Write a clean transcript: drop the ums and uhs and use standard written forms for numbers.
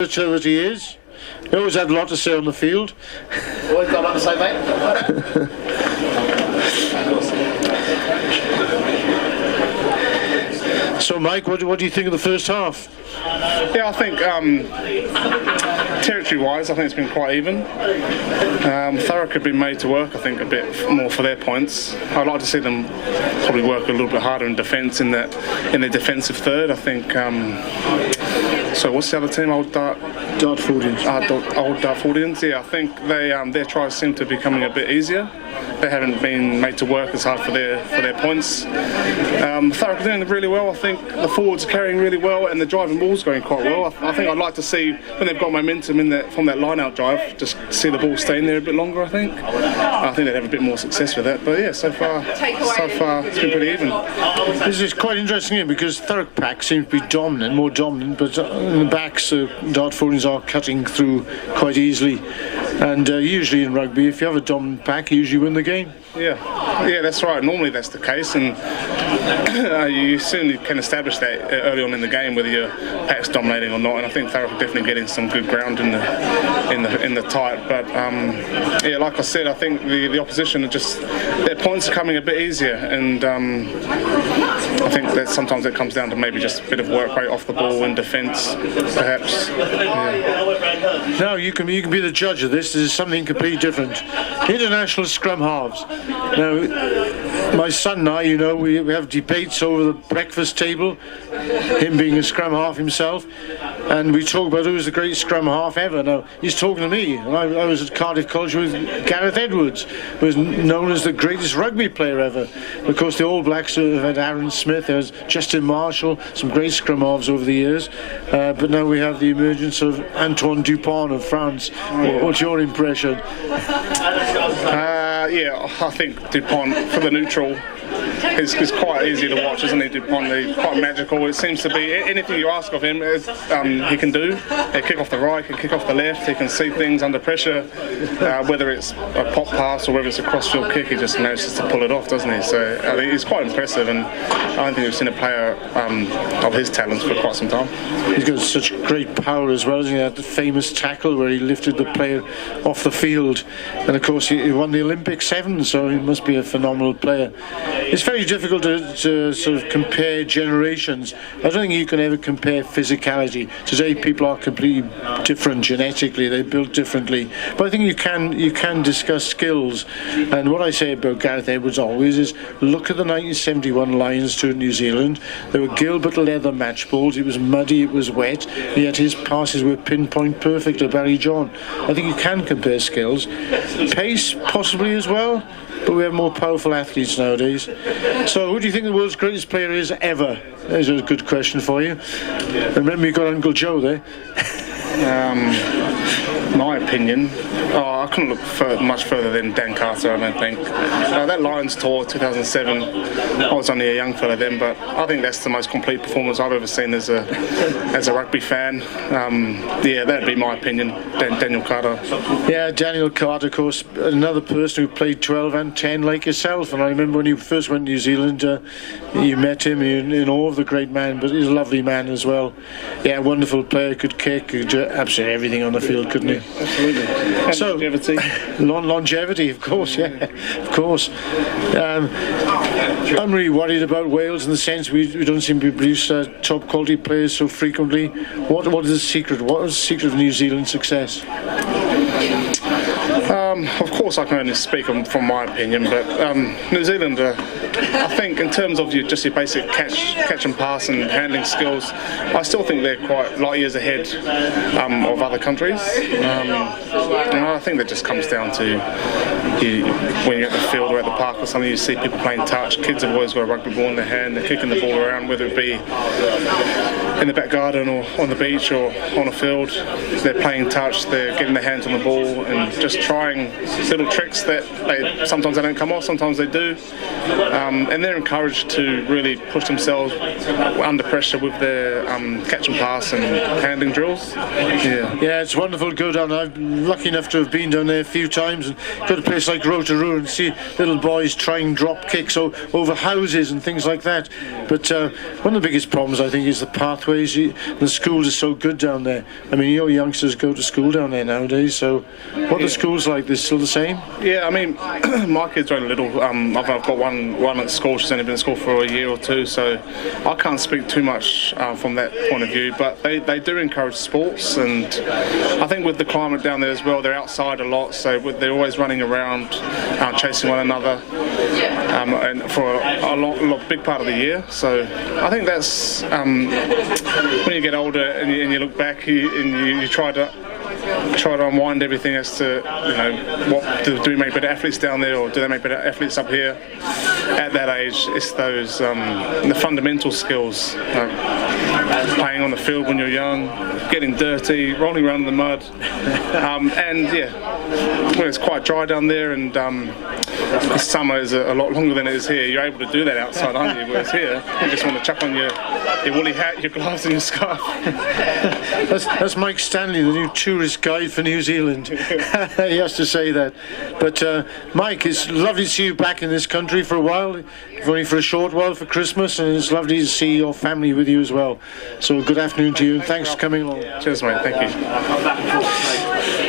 that he is. He always had a lot to say on the field. Always got a lot to say, mate. So, Mike, what do you think of the first half? Yeah, I think territory-wise, I think it's been quite even. Thurrock have been made to work, I think, a bit more for their points. I'd like to see them probably work a little bit harder in defence in their defensive third. I think. So what's the other team? Old Dartfordians. Old Dartfordians. Yeah, I think their tries seem to be becoming a bit easier. They haven't been made to work as hard for their points. Thurrock are doing really well. I think the forwards are carrying really well, and the driving ball's going quite well. I think I'd like to see, when they've got momentum from that line-out drive, just see the ball staying there a bit longer. I think they'd have a bit more success with that. But yeah, so far it's been pretty even. This is quite interesting here because Thurrock pack seems to be more dominant, but in the backs, Dartfordians are cutting through quite easily. And usually in rugby, if you have a dominant pack, you usually win the game. Yeah, that's right. Normally that's the case, and you soon can establish that early on in the game whether your pack's dominating or not. And I think Thurrock are definitely getting some good ground in the tight. But yeah, like I said, I think the opposition are just, their points are coming a bit easier, and I think that sometimes it comes down to maybe just a bit of work rate off the ball in defence, perhaps. Yeah. Now you can be the judge of this. This is something completely different. International scrum halves. Now, my son and I, we have debates over the breakfast table, him being a scrum half himself, and we talk about who's the greatest scrum half ever. Now, he's talking to me, and I was at Cardiff College with Gareth Edwards, who was known as the greatest rugby player ever. Of course, the All Blacks have had Aaron Smith, there's Justin Marshall, some great scrum halves over the years, but now we have the emergence of Antoine Dupont of France. What's your impression? Yeah, I think Dupont for the neutral is quite easy to watch, isn't he? Dupont, he's quite magical. It seems to be anything you ask of him, he can do. He can kick off the right, he can kick off the left, he can see things under pressure. Whether it's a pop pass or whether it's a cross-field kick, he just manages to pull it off, doesn't he? So I think he's quite impressive, and I don't think we've seen a player of his talents for quite some time. He's got such great power as well, isn't he? That famous tackle where he lifted the player off the field, and of course he won the Olympic 7, so he must be a phenomenal player. It's very difficult to sort of compare generations. I don't think you can ever compare physicality. Today people are completely different genetically, they're built differently, but I think you can discuss skills. And what I say about Gareth Edwards always is look at the 1971 Lions tour in New Zealand. There were Gilbert leather match balls, it was muddy, it was wet, yet his passes were pinpoint perfect to Barry John. I think you can compare skills. Pace possibly as well, but we have more powerful athletes nowadays. So who do you think the world's greatest player is ever? There's a good question for you. Remember, you got Uncle Joe there. My opinion, I couldn't look much further than Dan Carter, I don't think. That Lions tour 2007, I was only a young fella then, but I think that's the most complete performance I've ever seen as a rugby fan. Yeah, that'd be my opinion, Daniel Carter. Yeah, Daniel Carter, of course, another person who played 12 and 10 like yourself, and I remember when you first went to New Zealand, you met him, in awe of the great man, but he's a lovely man as well. Yeah, wonderful player, could kick, could do absolutely everything on the field, couldn't he? Absolutely. And so, longevity. Longevity, of course, yeah, of course. I'm really worried about Wales in the sense we don't seem to produce top quality players so frequently. What is the secret? What is the secret of New Zealand's success? Of course, I can only speak from my opinion, but New Zealand, I think, in terms of your basic catch and pass and handling skills, I still think they're quite light years ahead of other countries. And I think that just comes down to when you're at the field or at the park or something, you see people playing touch. Kids have always got a rugby ball in their hand, they're kicking the ball around, whether it be in the back garden or on the beach or on a field. They're playing touch, they're getting their hands on the ball and just trying little tricks that sometimes they don't come off, sometimes they do. And they're encouraged to really push themselves under pressure with their catch and pass and handling drills. Yeah, it's wonderful to go down. I'm lucky enough to have been down there a few times and go to a place like Rotorua and see little boys trying drop kicks over houses and things like that. But one of the biggest problems, I think, is the pathway pathways. The schools are so good down there. I mean, your youngsters go to school down there nowadays. So, what are the schools like? They're still the same? Yeah, I mean, my kids are only little. I've got one at school. She's only been at school for a year or two, so I can't speak too much from that point of view. But they do encourage sports, and I think with the climate down there as well, they're outside a lot, so they're always running around, chasing one another, and for a big part of the year. So I think that's when you get older and you look back and you try to unwind everything as to, what do we make better athletes down there, or do they make better athletes up here? At that age, it's those the fundamental skills, playing on the field when you're young, getting dirty, rolling around in the mud, and when it's quite dry down there, and the summer is a lot longer than it is here. You're able to do that outside, aren't you? Whereas here, you just want to chuck on your woolly hat, your gloves, and your scarf. That's Mike Stanley, the new tourist guide for New Zealand. He has to say that. But Mike, it's lovely to see you back in this country for a while, if only for a short while for Christmas, and it's lovely to see your family with you as well. So good afternoon to you, and thanks for coming along. Cheers, mate. Thank you.